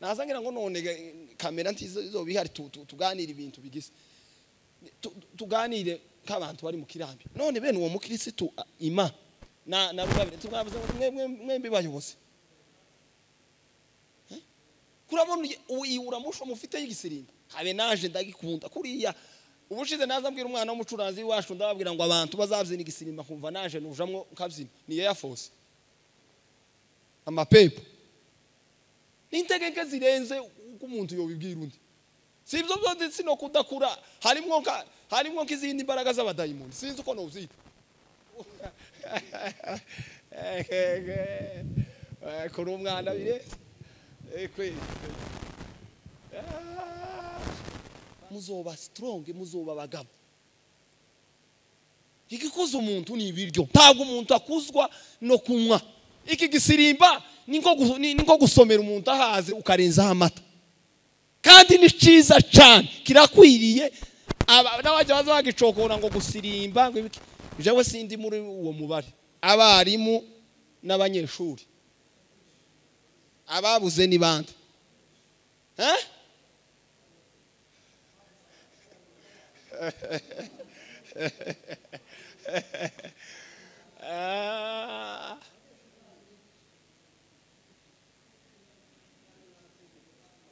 nazangira ngo none kamera ntizo bihari tuganira ibintu bigise tuganire nk'abantu bari mu kirambi none bene uwo mukirisitu ima na rugabire tugavuze mwembi bayoboze kurabona uramusho mufite y'igisirimba habe naje ndagikunda kuriya ubushize nazambwira umwana w'umucuranzi wacu ndababwira ngo abantu bazabyina igisirimba kumva naje nujamwo nkabyina ni Air Force amapepo n'integeke zirenze uko umuntu yobibwira undi sibyo byo sino kudakura harimwo nk'izindi imbaraga z'abadayimoni sinzi uko nozita kuri umwana bireze muzoba strong muzoba bagabo igikoze umuntu ni ibiryo ntabwo umuntu akuzwa no kunywa iki gisirimba ninko gusomera umuntu ahaze ukarenzaho amata kandi ni ciza cyane kirakwiriye n'abajya baza bagicokora ngo gusirimba ngo jewe sindi muri uwo mubare abarimu n'abanyeshuri ababuze ni bande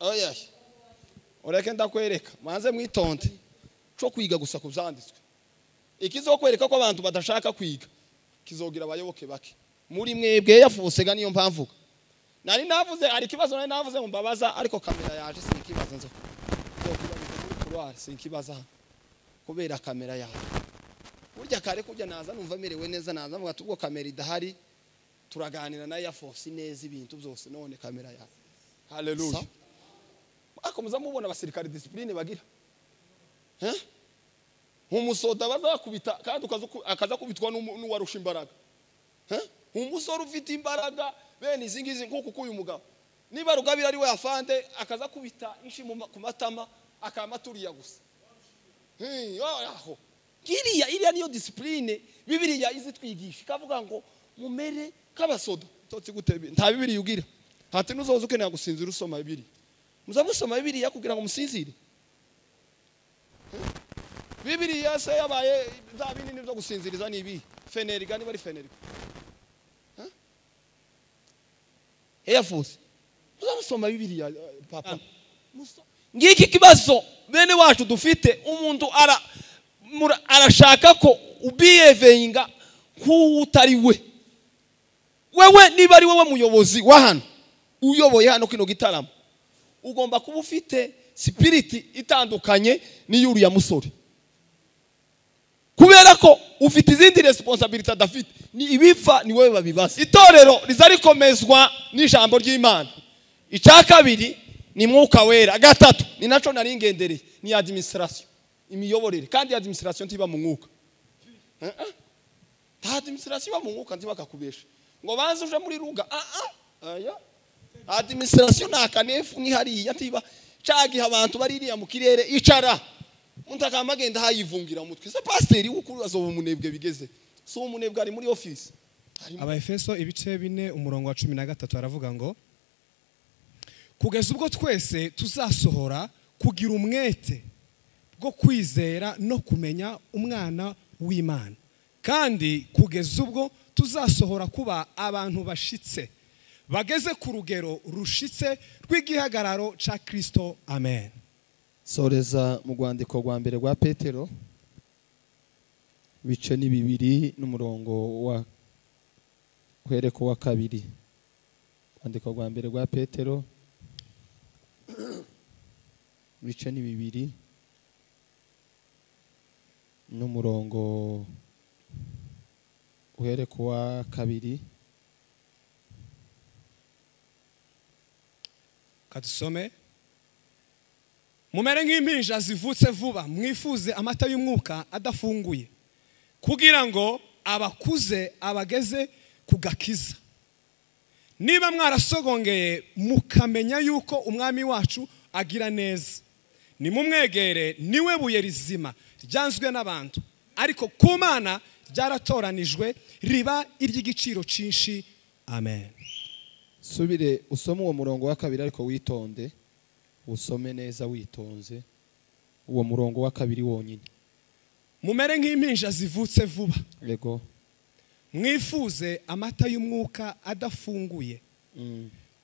oya ureke ndakwereka manze mwitonde cyo kwiga gusa kubyanditswe ikizokwereka ko abantu badashaka kwiga kizogira abayoboke bake muri mwebwe yafusega niyo mpamvuga nari navuze ari kibazo nari navuze ngo mbabaza ariko kamera yaje sinkibaza nzo kurwara sinkibaza kubera kamera yaje burya kare kujya naza numva merewe neza naza mvuga tubwo kamera idahari turaganira na Air Force neza ibintu byose none kamera yaje haleluya akomuza mubona abasirikare discipline bagira umusoda bazakubita kandi akaza kubitwa n'uwarusha imbaraga umusore ufite imbaraga bene izingizi nkuko kuyu mugabo niba rugabira ari we afande akaza kubita inshi ku matama akamaturiya gusa aho iriya niyo discipline bibiliya izitwigisha kavuga ngo mumere kabasoda totsi gutebe nta bibiliya ugira hati nuzoza ukeneye gusinzira usoma bibiliya muzamusoma bibiliya kugira ngo musinzire bibiliya se yabaye za binini byo gusinziriza nibi feneriga niba ari feneriga Air Force muzamusoma bibiliya papa ngiki kibazo bene wacu dufite umuntu arashaka ko ubiyevenga nk'utari wewe niba ari wewe muyobozi wa hano uyoboye hano kino gitaramo ugomba kuba ufite spirit itandukanye n'iyuru ya musore kubera ko ufite izindi responsibility adafite ni ibifa ni wewe babibaza itorero rizarikomezwa n'ijambo ry'Imana icya kabiri ni mwuka wera gatatu ni naco naringendereye ni administration imiyoborere kandi administration ntiba mu mwuka administration ba mu mwuka ntibakakubesha ngo banze uje muri ruga aya administration nakanefu ni hariya ntiba cagi abantu baririya mu kirere icara muntakamagenda hayivungira umutwe se pasteur ukuru azoba umunebwe bigeze so umunebwe ari muri office Abaefeso ibice 4 umurongo wa 13 aravuga ngo kugeza ubwo twese tuzasohora kugira umwete bwo kwizera no kumenya umwana w'Imana kandi kugeza ubwo tuzasohora kuba abantu bashitse bageze ku rugero rushitse rw'igihagararo ca Kristo amen. Soreza mu rwandiko rwa mbere rwa Petero bice ni 2 n'umurongo wa kwereko wa 2 rwandiko rwa mbere rwa Petero bice ni 2 n'umurongo kwereko wa 2 kadusome mumere nk'impinja zivutse vuba mwifuze amata y'umwuka adafunguye kugira ngo abakuze abageze kugakiza niba mwarasogongeye mukamenya yuko umwami wacu agira neza nimumwegere niwe buye rizima ryanzwe n'abantu ariko ku Mana ryaratoranijwe riba iry'igiciro cinshi amen. subire usome uwo murongo wa kabiri ariko witonde, usome neza witonze uwo murongo wa kabiri wonyine. mumere nk'impinja zivutse vuba, yego, mwifuze amata y'umwuka adafunguye,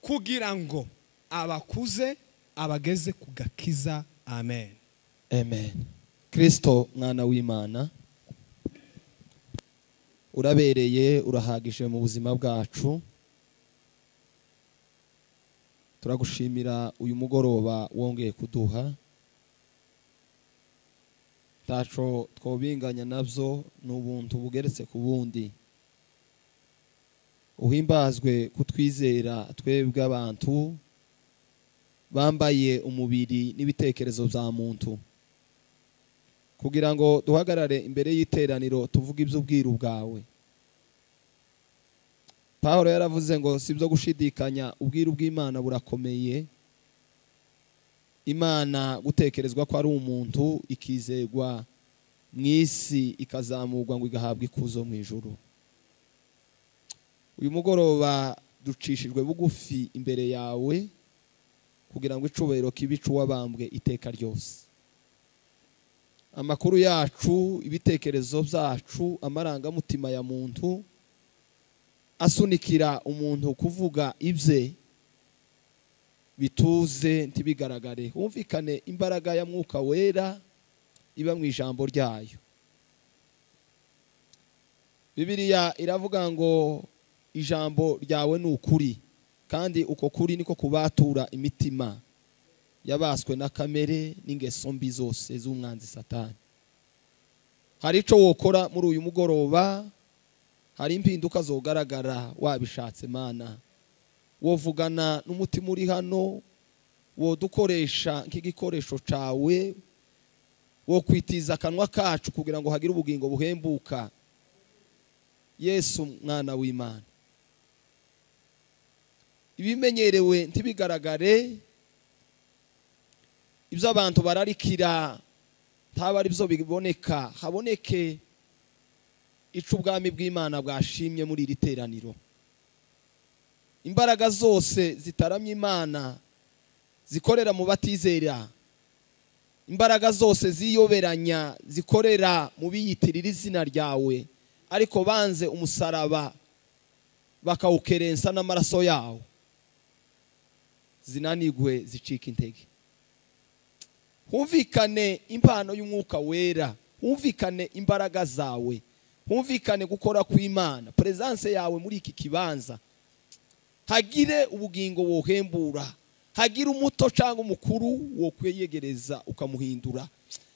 kugira ngo abakuze abageze ku gakiza. Amen. Amen. Kristo mwana w'Imana, urabereye, urahagije mu buzima bwacu. Turagushimira uyu mugoroba wongeye kuduha. Taco twobinganya navyo n'ubuntu bugeretse ku bundi. Uhimbazwe kutwizera twebwe abantu bambaye umubiri n'ibitekerezo bya muntu, kugira ngo duhagarare imbere y'iteraniro tuvuge iby'ubwiru bwawe. Pawulo yaravuze ngo sibyo gushidikanya, ubwiru bw'Imana burakomeye. Imana gutekerezwa ko ari umuntu, ikizegwa mu isi, ikazamurwa ngo igahabwa ikuzo mu ijuru. Uyu mugoroba ducishijwe bugufi imbere yawe, kugira ngo icubahiro kibicu wabambwe iteka ryose. Amakuru yacu, ibitekerezo byacu, amarangamutima ya muntu asunikira umuntu kuvuga ibye, bituze ntibigaragare. Humvikane imbaraga ya Mwuka Wera iba mu ijambo ryayo. Bibiliya iravuga ngo ijambo ryawe ni ukuri, kandi uko kuri niko kubatura imitima yabaswe na kamere n'ingeso mbi zose z'umwanzi Satani. Hari ico wokora muri uyu mugoroba, hari impinduka zogaragara wabishatse Mana. Wovugana n'umutima uri hano, wodukoresha nk'igikoresho cawe, wo kwitiza akanwa kacu kugira ngo hagire ubugingo buhembuka. Yesu mwana w'Imana, ibimenyerewe ntibigaragare, ibyo abantu bararikira ntaba ari byo biboneka, haboneke ico ubwami bw'Imana bwashimye muri iri teraniro. Imbaraga zose zitaramye Imana zikorera mu batizera, imbaraga zose ziyoberanya zikorera mu biyitirira izina ryawe, ariko banze umusaraba bakawukerensa n'amaraso yawo, zinanigwe zicika intege. Humvikane impano y'Umwuka Wera, humvikane imbaraga zawe, humvikane gukora kw'Imana, presence yawe muri iki kibanza. Hagire ubugingo wohembura, hagire umuto cyangwa umukuru wo kweyegereza ukamuhindura,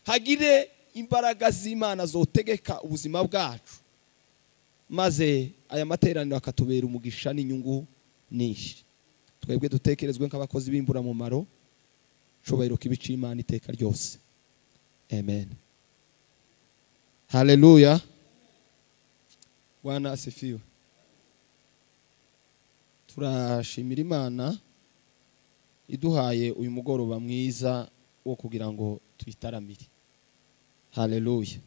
hagire imbaraga z'Imana zotegeka ubuzima bwacu, maze aya materaniro akatubera umugisha n'inyungu nyinshi. Twebwe dutekerezwe nk'abakozi b'imbura mumaro, cubahiro kibici Imana iteka ryose. Amen. Haleluya. Bwana asifiwe. Turashimira Imana iduhaye uyu mugoroba mwiza wo kugira ngo tuyitaramire. Haleluya.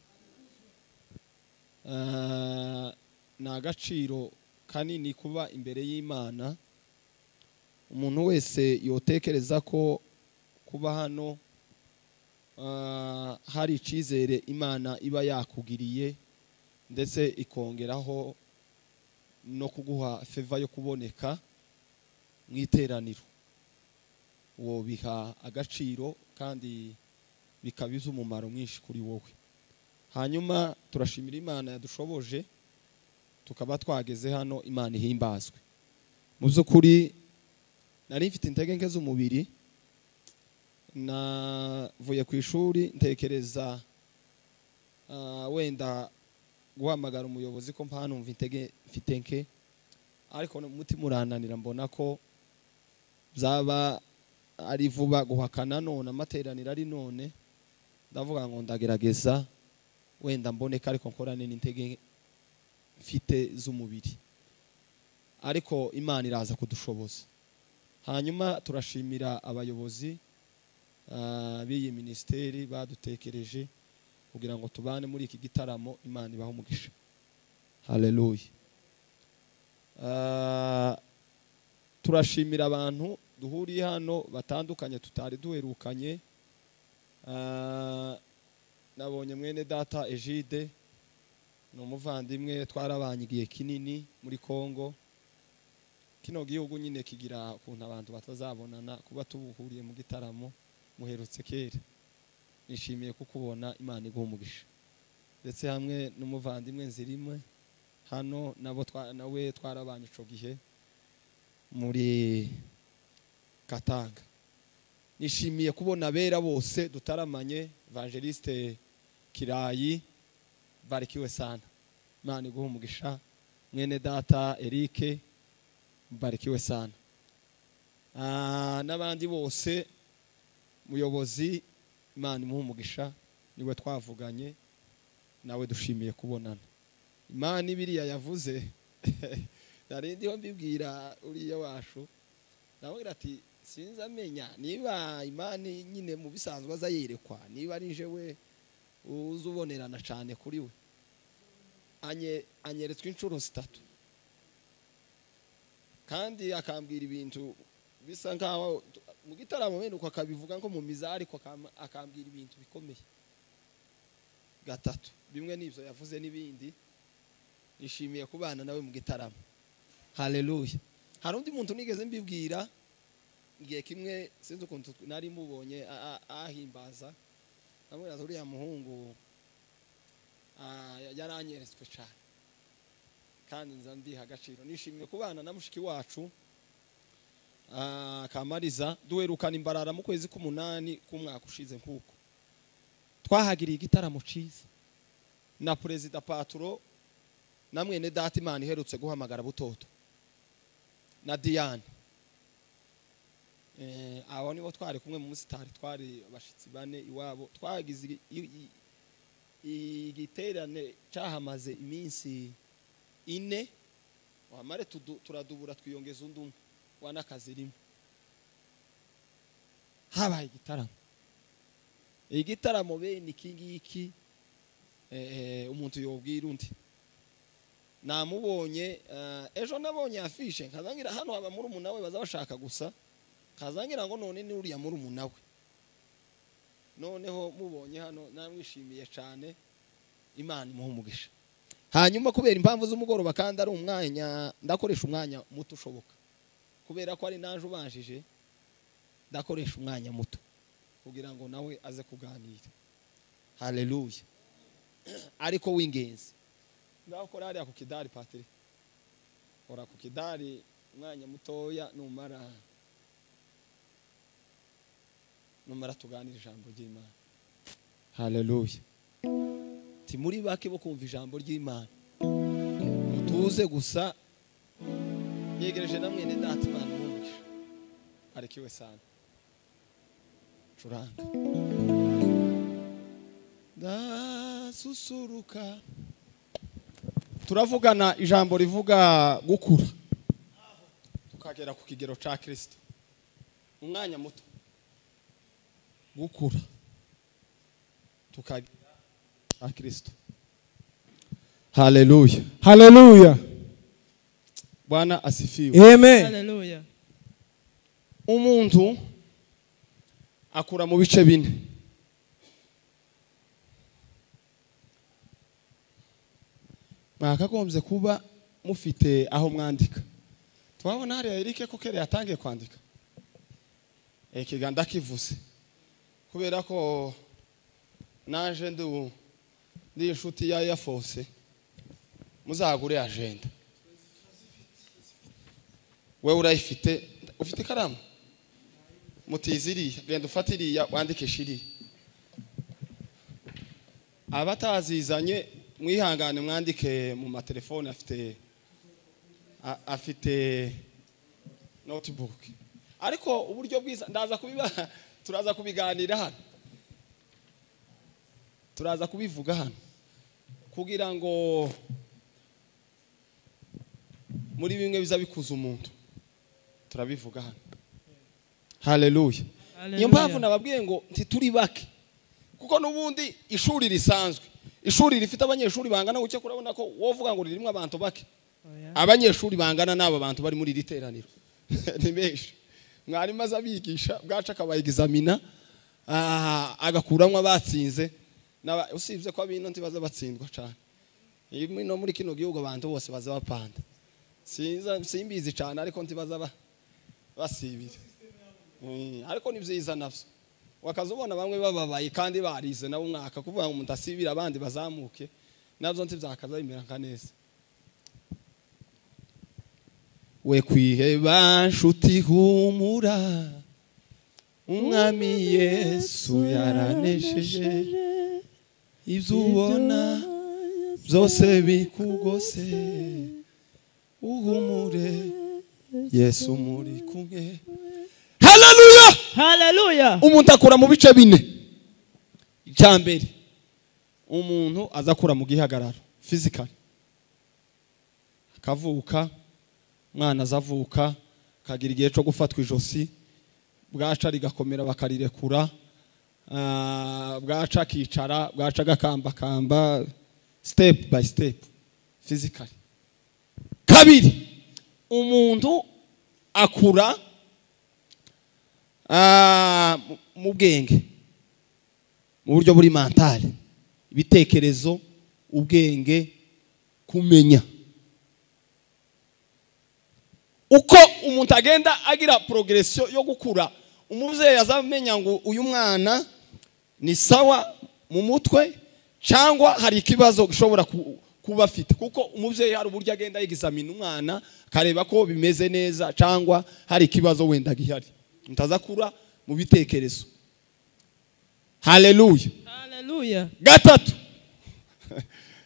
Na agaciro kanini kuba imbere y'Imana. Umuntu wese yotekereza ko kuba hano hari icizere Imana iba yakugiriye, ndetse ikongeraho no kuguha favor yo kuboneka mu iteraniro, wo biha agaciro kandi bikabiza umumaro mwinshi kuri wowe. Hanyuma turashimira Imana yadushoboje tukaba twageze hano. Imana ihimbazwe. Mu by'ukuri nari mfite intege nke z'umubiri, navuye ku ishuri ntekereza wenda guhamagara umuyobozi ko mpano mva intege mfite nke, ariko umutima urananira, mbona ko byaba ari vuba guhakana none amateraniro ari none. Ndavuga ngo ndagerageza wenda mboneka, ariko nkorane n'intege mfite z'umubiri, ariko Imana iraza kudushoboza. Hanyuma turashimira abayobozi b'iyi ministeri badutekereje kugira ngo tubane muri iki gitaramo. Imana ibaho umugisha. Haleluya. turashimira abantu duhuriye hano batandukanye tutari duherukanye. Nabonye mwene data Egide ni umuvandimwe twarabanye igihe kinini muri Kongo. Kino gihugu nyine kigira ukuntu abantu batazabonana, kuba tubuhuriye mu gitaramo muherutse kera. Nishimiye kukubona, Imana iguha umugisha. Ndetse hamwe n'umuvandimwe Nzirimwe hano nawe twarabanye ico gihe muri Katanga. Nishimiye kubona bera bose dutaramanye. Evangeliste Kirayi, barikiwe sana, Imana iguha umugisha. Mwene data Eric, barikiwe sana. N'abandi bose, muyobozi, Imana imuha umugisha, niwe twavuganye nawe dushimiye kubonana. Imana ibiriya yavuze narindiho mbibwira uriya washu, nawe ati sinza amenya niba Imana nyine mu bisanzwe azayerekwa, niba ari jewe uzubonerana cyane kuri we. Anyeretswe inshuro 3 kandi akambwira ibintu bisa nkaho mu gitaramo bene uko akabivuga ngo mu mizari, ko akambwira ibintu bikomeye 3. Bimwe nivyo yavuze n'ibindi. Nishimiye kubana nawe mu gitaramo. Haleluya. Hari undi muntu nigeze mbibwira igihe kimwe, sinzi ukuntu nari mubonye ahimbaza, namwe uriya muhungu yaranyeretswe cyane kandi nza mbiha agaciro. Nishimiye kubana na mushiki wacu Kamariza, duherukana imbarara mu kwezi k'umunani k'umwaka ushize. Nkuko twahagiriye igitaramo ciza na Perezida Patro na mwene data Imana iherutse guhamagara Butoto na Diane. Abo nibo twari kumwe mu musitari, twari abashitsi 4 iwabo. Twagize igiterane cyahamaze iminsi 4, wamare turadubura twiyongeza undumwe wanakazi rimwe. Habaye igitaramo bene ikingiki umuntu yobwira undi. Namubonye ejo nabonye afishe, nkazangira hano aba muri umunawe bazabashaka gusa, kazangira ngo none ni uriya muri umunawe. Noneho mubonye hano namwishimiye cyane, Imana imuha umugisha. Hanyuma kubera impamvu z'umugoroba kandi ari umwanya, ndakoresha umwanya muto ushoboka, kubera ko ari naje ubanjije, ndakoresha umwanya muto kugira ngo nawe aze kuganira. Haleluya. Ariko w'ingenzi ngaho kora hariya ku kidari Patrick, ora ku kidari umwanya mutoya numara tuganira ijambo ry'Imana. Haleluya. Ti muri bake bo kumva ijambo ry'Imana, mutuze gusa yegereje na mwene data Imana umugisha. Arikiwe sana. Curanga ndasusuruka. Turavugana ijambo rivuga gukura tukagera ku kigero ca Kristo. Umwanya muto gukura tukagera a Kristo. Haleluya. Haleluya. Bwana asifiwe. Amen. Haleluya. Umuntu akura mu bice 4. Mwakagombye kuba mufite aho mwandika. Twabona hari Eric ko kere yatangiye kwandika. Ikiganda kivuze. Kubera ko naje ndi inshuti ya Force, muzagure agenda. Wewe urayifite, ufite karamu? Mutiziriya, genda ufatiriya wandikisha iriya. Abatazizanye mwihangane mwandike mu matelefone, afite notebook. Ariko uburyo bwiza ndaza turaza kubiganira hano. Turaza kubivuga hano kugira ngo muri bimwe biza bikuza umuntu turabivuga hano. Haleluya. Niyo mpamvu nababwiye ngo ntituri bake, kuko nubundi ishuri risanzwe, ishuri rifite abanyeshuri bangana gucye kurabona ko wovuga ngo ririmo abantu bake. Abanyeshuri bangana n'aba bantu bari muri riteraniro ni benshi. Mwarimu aza abigisha bwaca akabaye examina agakuramwo abatsinze usibye ko abino ntibaza batsindwa cyane. No muri kino gihugu abantu bose baza bapanda. Simbizi cyane ariko ntibaza basibira. Ariko ni byiza navyo. Wakazubona bamwe bababaye kandi barize nabo umwaka kuvuga ngo umuntu asibira abandi bazamuke. Navyo ntivyakaza bimera nkaneza. We kwiheba nshuti humura, umwami Yesu yaranesheje, ibyo ubona byose bikugose, uhumure Yesu muri kumwe. Haleluya, haleluya. Umuntu akura mu bice bine. Icyambere, umuntu azakura mu gihagararo physical, akavuka, mwana azavuka kagira igihe cyo gufatwa ijosi, bwaca rigakomera bakarirekura, bwaca kicara, bwaca gakamba kamba, step by step physically. Kabiri, umuntu akura mu bwenge, mu buryo buri mental, ibitekerezo, ubwenge, kumenya. Uko umuntu agenda agira progression yo gukura, umuvyeyi azamenya ngo uyu mwana ni sawa mu mutwe cyangwa hari ikibazo gishobora kuba afite, kuko umuvyeyi hari uburyo agenda yigizamina umwana kareba ko bimeze neza cyangwa hari ikibazo wenda gihari. Mutazakura mu bitekerezo. Haleluya, haleluya. Gatatu,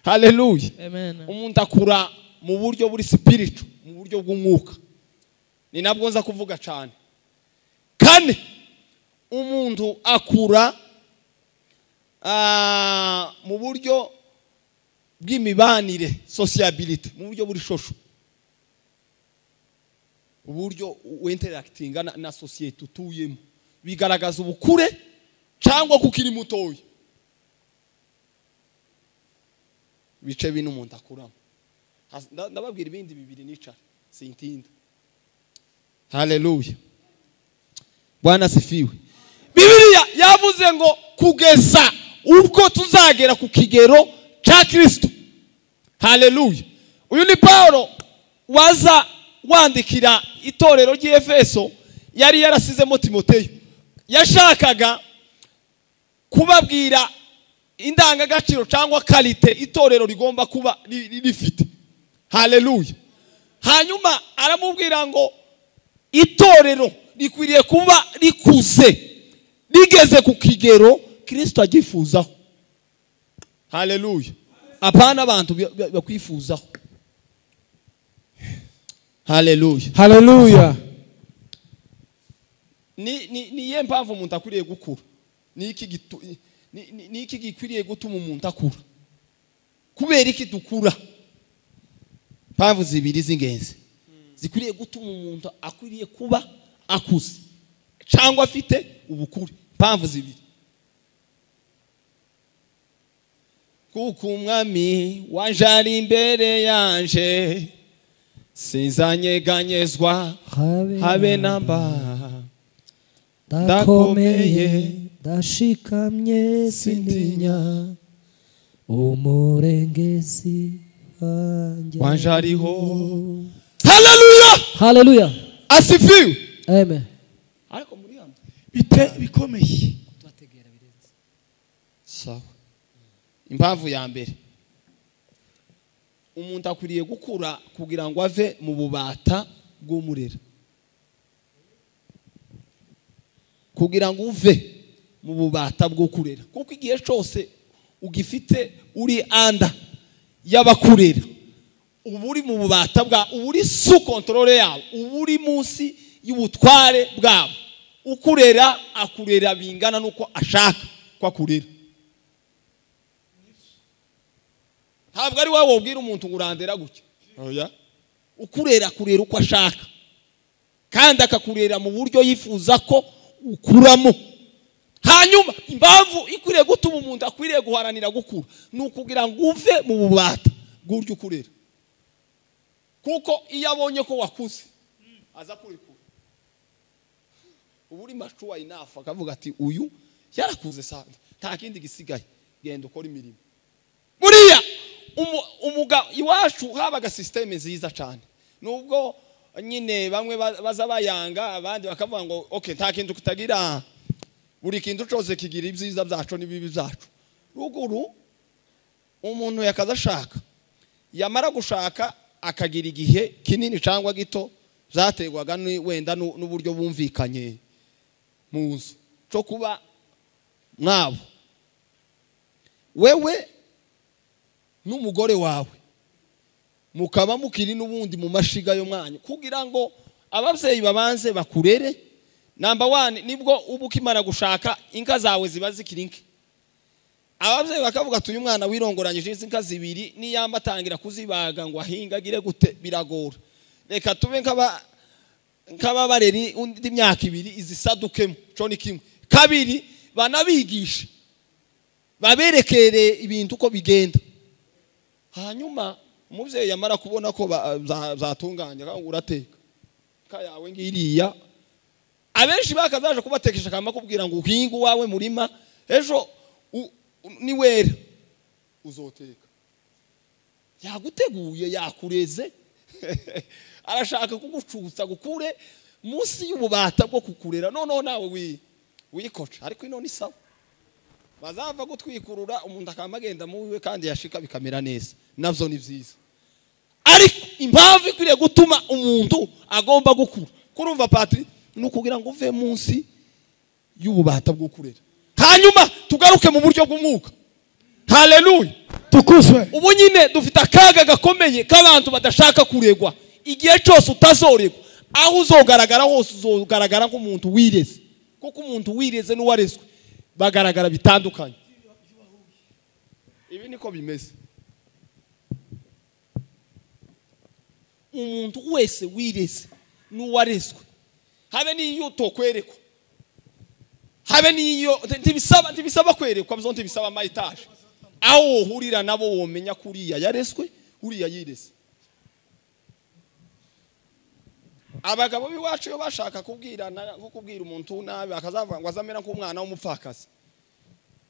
haleluya, amen. Umuntu akura mu buryo buri spiritual, mu buryo bw'umwuka. Ni nabwo nza kuvuga cyane. Kane, umuntu akura mu buryo bw'imibanire, sociability, mu buryo buri shosho, uburyo interactinga na society utuyemo, bigaragaza ubukure cyangwa kukiri mutoya. Bice bino umuntu akuramo. Ndababwira ibindi bibiri nicara sintinda. Haleluya, Bwana sifiwe. Bibiliya yavuze ngo kugeza ubwo tuzagera ku kigero cya Kristo. Haleluya. Uyu ni Paulo waza wandikira itorero ry'Efeso, yari yarasizemo Timoteyo. Yashakaga kubabwira indangagaciro cyangwa kalite itorero rigomba kuba rifite. Haleluya. Hanyuma aramubwira ngo itorero rikwiriye kuba rikuze, rigeze ku kigero Kristo agifuzaho. Haleluya. Apana abantu bakwifuzaho. Haleluya, haleluya. Ni ye mpamvu umuntu akwiriye gukura. Ni iki gikwiriye gutuma umuntu akura? Kubera iki dukura? Mpamvu zibiri z'ingenzi zikwiriye gutuma umuntu akwiriye kuba akuze cyangwa afite ubukure. Mpamvu zibiri. Kuko umwami wanje ari imbere yanje, sinzanyeganyezwa habe namba, ndakomeye ndashikamye sintinya, umurengezi wanje ariho. Haleluya, haleluya, asifiwe, amen. Ariko muri hano bikomeye. sawa. Impamvu ya mbere, umuntu akwiriye gukura kugira ngo ave mu bubata bw'umurera. Kugira ngo uve mu bubata bwo kurera, kuko igihe cyose ugifite uri anda y'abakurera, ubu uri mu bubata bwa, ubu uri sous contrôle yabo, ubu uri munsi y'ubutware bwabo. Ukurera akurera bingana nuko ashaka kwa kurera. Ntabwo ari wowe wobwira umuntu ngo urandera gutya. Oya. Ukurera kurera uko ashaka, kandi akakurera mu buryo yifuza ko ukuramo. Hanyuma impamvu ikwiriye gutuma umuntu akwiriye guharanira gukura ni ukugira ngo uve mu bubata bw'uryo ukurera. Kuko iyo abonye ko wakuze aza kurikura. uburi mature enough akavuga ati uyu yarakuze sana nta kindi gisigaye genda ukora imirimo buriya umuga iwacu habaga system nziza cyane nubwo nyine bamwe baza bayanga abandi bakavuga ngo okay nta kintu kutagira buri kintu cyose kigira ibyiza byacu n'ibibi byacu ruguru umuntu yakaza ashaka yamara gushaka akagira igihe kinini cyangwa gito zategwaga wenda n'uburyo bumvikanye muzo cyo kuba mwabo wewe n'umugore wawe mukaba mukiri n'ubundi mu mashiga yo mwanya kugira ngo ababyeyi babanze bakurere number 1 nibwo ubukimara gushaka inka zawe ziba zikirinke ababyeyi bakavuga tuyu mwana wirongoranyije inka zibiri niyamba atangira kuzibaga ngo ahingagire gute biragora reka tube nkaba bareri undi myaka ibiri izisadukemo cyo ni kimwe kabiri banabigisha baberekere ibintu uko bigenda hanyuma umubyeyi yamara kubona ko zatunganya kandi urateka kayawe ngiriya abenshi bakazaje kubatekesha kama kubwira ngo uhinga wawe murima ejo ni wera uzoteka yaguteguye yakureze arashaka kugucutsa gukure munsi y'ububata bwo kukurera noneho nawe wikoca ariko ino ni sawa bazava gutwikurura umuntu akamagenda mu wiwe kandi yashika bikamera neza navyo ni vyiza ariko impamvu ikwiriye gutuma umuntu agomba gukura kurumva Patri nukugira ngo uve munsi y'ububata bwo kurera hanyuma tugaruke mu buryo bw'umwuka haleluya tukuzwe ubu nyine dufite akaga gakomeye k'abantu badashaka kuregwa igihe cyose utazoregwa aho uzogaragara hose uzogaragara nk'umuntu wireze kuko umuntu wireze n'uwarezwe bagaragara bitandukanye ibi niko bimeze umuntu wese wireze n'uwarezwe habe niyo tokwerekwa habe niyo ntibisaba kwerekwa bizonte bisaba amaitaje aho uhurira nabo womenya kuriya yareswe uriya yireze abagabo biwacu yo bashaka kubwirana nko kubwira umuntu nabi akazavuga ngo azamera nk'umwana w'umupfakazi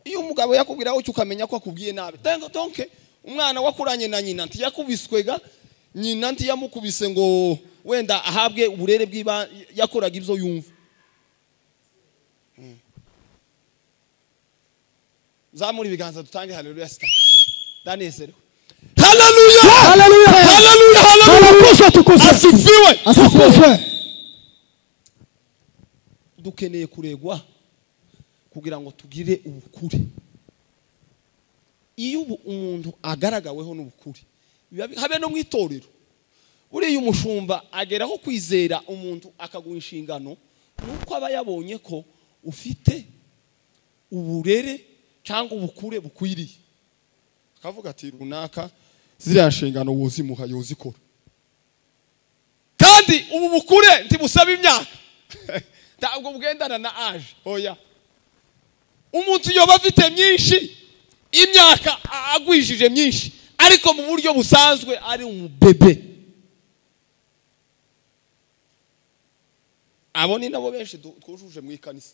iyo umugabo yakubwira uko ukamenya ko akubwiye nabi donc umwana wakuranye na nyina nti yakubiswega nyina nti yamukubise ngo wenda ahabwe uburere bw'iba yakoraga ibyo yumva zamuri biganza dutange haleluya sita danezerewe haleluya haleluya haleluya haleluya asifiwe dukeneye kuregwa kugira ngo tugire ubukure iyo umuntu agaragaweho n'ubukure habe no mwitorero uriya umushumba ageraho kwizera umuntu akaguha inshingano nuko aba yabonye ko ufite uburere cyangwa ubukure bukwiriye akavuga ati runaka ziriya nshingano wozimuha yozikora kandi ubu bukure ntibusaba imyaka ntabwo bugendana na age oya umuntu yoba afite myinshi imyaka agwijije myinshi ariko mu buryo busanzwe ari umubebe abo ni nabo benshi twujuje mu ikanisa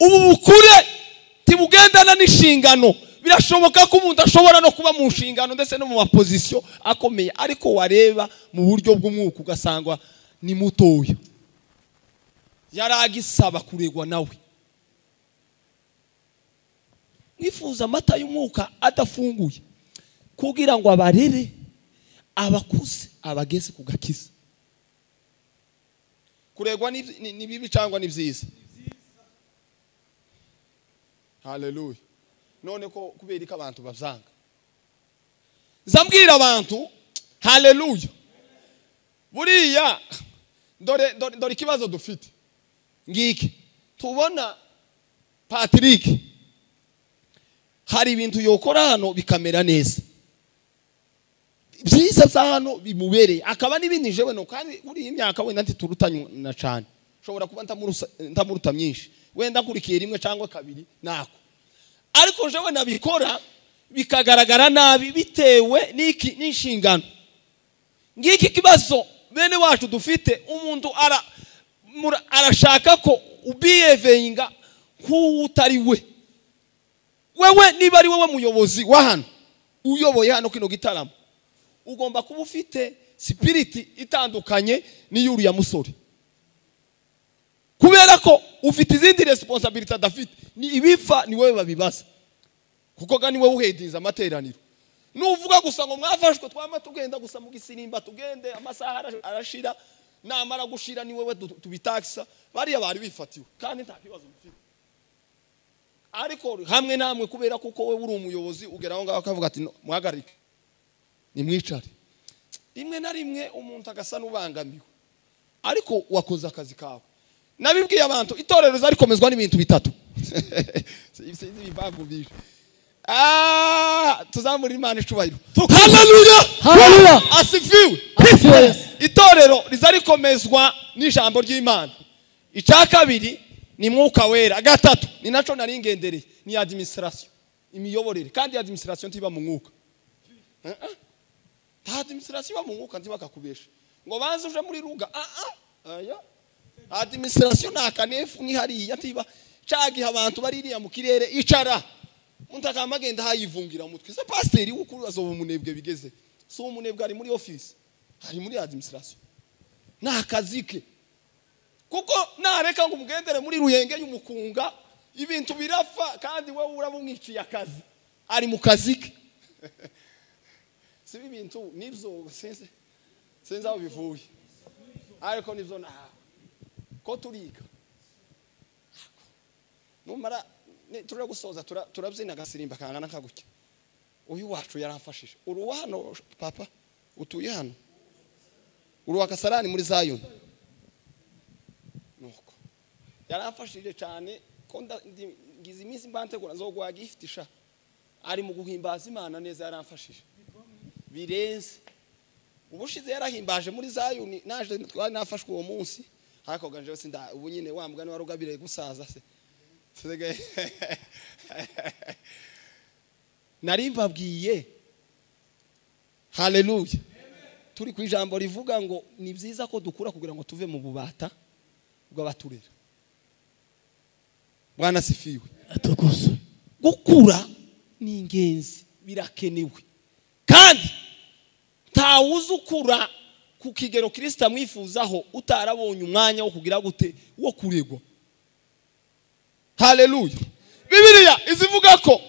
ubu bukure tibugendana n'inshingano birashoboka ko umuntu ashobora no kuba mu nshingano ndetse no mu mapozisiyo akomeye ariko wareba mu buryo bw'umwuka ugasangwa ni mutoya yaragisaba kuregwa nawe mwifuza amata y'umwuka adafunguye kugira ngo abarere abakuze abageze ku gakiza kuregwa ni bibi cyangwa ni byiza haleluya none ko kubera ko abantu bazanga zambwira abantu haleluya buriya dore ikibazo dufite ngiki tubona Patrick hari ibintu yokora hano bikamera neza byiza bya hano bimubereye akaba n'ibindi jewe no kandi uri imyaka wenda ntiturutanywa cyane ushobora kuba ntamuruta myinshi wenda kurikiye rimwe cyangwa kabiri nako ariko jewe nabikora bikagaragara nabi bitewe n'inshingano ngiki kibazo bene wacu dufite umuntu arashaka ko ubiyevenga nk'utari we. Wewe niba ari wowe muyobozi wa hano uyoboye hano kino gitaramo, ugomba kuba ufite spirit itandukanye n'iyuru ya musore, kubera ko ufite izindi responsibility adafite. Ni ibifa ni wewe babibaza, kuko gani wewe uhedinza amateraniro. Nuvuga gusa ngo mwafashwe twama tugenda gusa mu gisirimba tugende amasaha arashira, namara gushira ni wewe tubitakisa. Bariya bari bifatiwe kandi nta kibazo mufite. Ariko hamwe namwe kubera kuko wewe uri umuyobozi ugeraho ngaho akavuga ati muhagarike nimwicare, rimwe na rimwe umuntu agasa n'ubangamiwe, ariko wakoze akazi kawe. Nabibwiye abantu itorero zarikomezwa n'ibintu bitatu. Sinzi bibagubije. Tuzamura Imana icubahiro. Haleluya, haleluya, asifiwe. Itorero rizarikomezwa n'ijambo ry'Imana. Icya kabiri ni mwuka wera. Gatatu ni naco naringendereye ni administration, imiyoborere. Kandi administration ntiba mu mwuka. Administration iba mu mwuka ntibakakubesha ngo banze uje muri ruga. Aya administration nakanefu ni hariya ntiba cagiha abantu baririya mu kirere icara muntakamagenda hayivungira mutwe. Se pasteur ukuru azoba umunebwe bigeze, so umunebwe ari muri office, ari muri administration nakazike. Kuko nareka ngo umugendere muri ruyenge y'umukunga ibintu birafa kandi wewe urabumwiciye akazi ari mu kazike. Si ibintu nivyo senza aho bivuye, ariko nivyo na ko turiga numara turira gusoza turabyina gasirimba kangana kagutya. Uyu wacu yaramfashije. Uru hano papa utuye hano, uru wakasarani muri Zion nuko yaramfashije cyane ko ngize iminsi mbantegura nzogwa giftisha ari mu guhimbaza Imana neza. Yaramfashije birenze ubushize yarahimbaje muri Zion, naje twari nafashwe uwo munsi hako ganje sinda ubu nyine wa mugani warugabire gusaza se narimbabwiye. Haleluya. Turi ku ijambo rivuga ngo ni byiza ko dukura kugira ngo tuve mu bubata bw'abaturera. Bwana sifiwe. Atukuze. Gukura ni ingenzi, birakenewe. Kandi ntawuzi ukura ku kigero Kristo amwifuzaho utarabonye umwanya wo kugira gute wo kuregwa. Haleluya. Bibiliya izivuga ko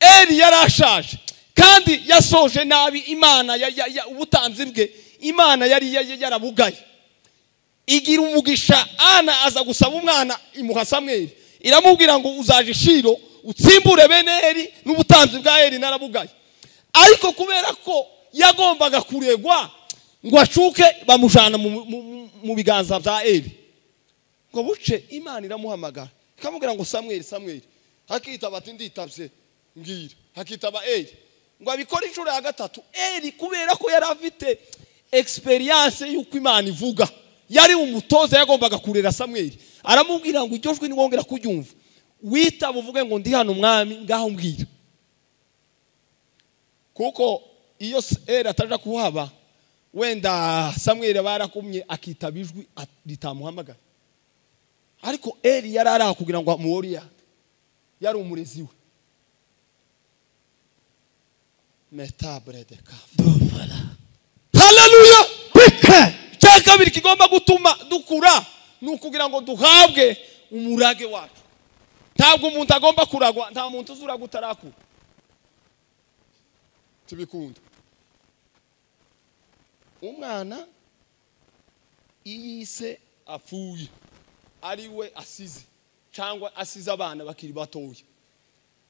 Eli yarashaje kandi yasoje nabi Imana ubutanzi bwe. Imana yari yarabugaye, igira umugisha. Ana aza gusaba umwana imuha Samweli, iramubwira ngo uzaje Shilo utsimbure bene Eli n'ubutanzi bwa Eli narabugaye. Ariko kubera ko yagombaga kuregwa ngo acuke bamujana mu biganza bya Eli, ngo buce Imana iramuhamagara ikamubwira ngo Samweli. Hakitaba ati nditavye ngira. Hakitaba Eli ngo abikora inshuro ya gatatu. Eli kubera ko yari afite experience y'uko Imana ivuga, yari umutoza yagombaga kurera Samweli, aramubwira ngo iryo jwi ningongera kuryumva witaba uvuge ngo ndi hano mwami ngaho mbwira. Kuko iyo Eli ataja kuhaba wenda Samweli barakumye akitaba ijwi ritamuhamagara. Ariko Eli yari arakubwira ngo amuhoriya, yari umurezi we. Metabre de kafala. Haleluya. Cya kabiri kigomba gutuma dukura ni ukugira ngo duhabwe umurage wacu. Ntabwo umuntu agomba kuragwa, nta muntu uzura gutarakura. Tubikunda umwana iyise apfuye ari we asize cyangwa asize abana bakiri batoya,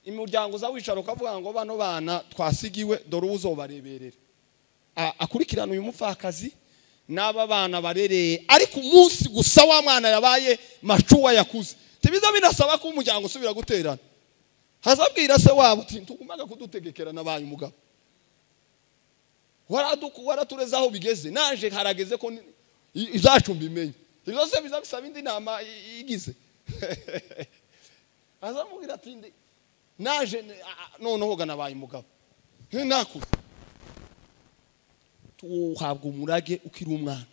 imuryango uzawicara ukavuga ngo bano bana twasigiwe dore uzobareberera. Akurikirana uyu mupfakazi n'aba bana barereye, ariko umunsi gusa wa mwana yabaye macuwa yakuze tibiza binasaba ko umuryango usubira guterana. Hazabwira se wabo uti tugumaga kudutegekera nabaye umugabo waraturezaho bigeze, naje harageze ko izacumba imenye. Ibyo se bizabisaba indi nama igize. Azamubwira ati naje noneho ganabaye umugabo nakuze. Tuhabwa umurage ukiri umwana.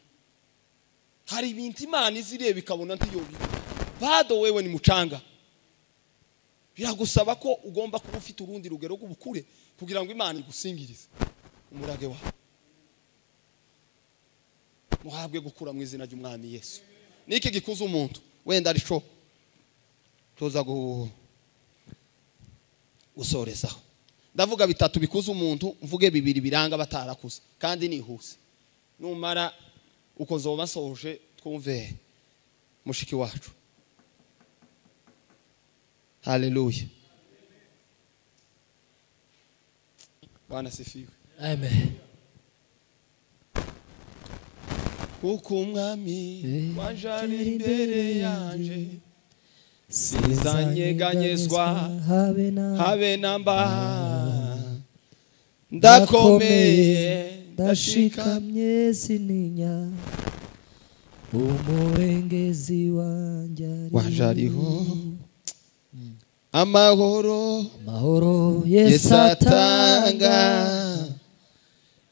hari ibintu Imana izireba ikabona ntiyobi bado wewe ni mucanga biragusaba ko ugomba kuba ufite urundi rugero rw'ubukure kugira ngo Imana igusingirize umurage wawe muhabwe gukura mu izina ry'Umwami Yesu. Niki gikuza umuntu wenda ari cyo tuza gusorezaho. Ndavuga bitatu bikuza umuntu, mvuge bibiri biranga batarakuza kandi nihuse. Numara uko zoba soje twumve mushiki wacu. Haleluya. Bwana sifiwe. Amen. Kuko Umwami wanjari imbere yanje sizanyeganyezwa habe namba ndakomeye ndashikamye sininya umurengezi wanjariho amahoro Yesu atanga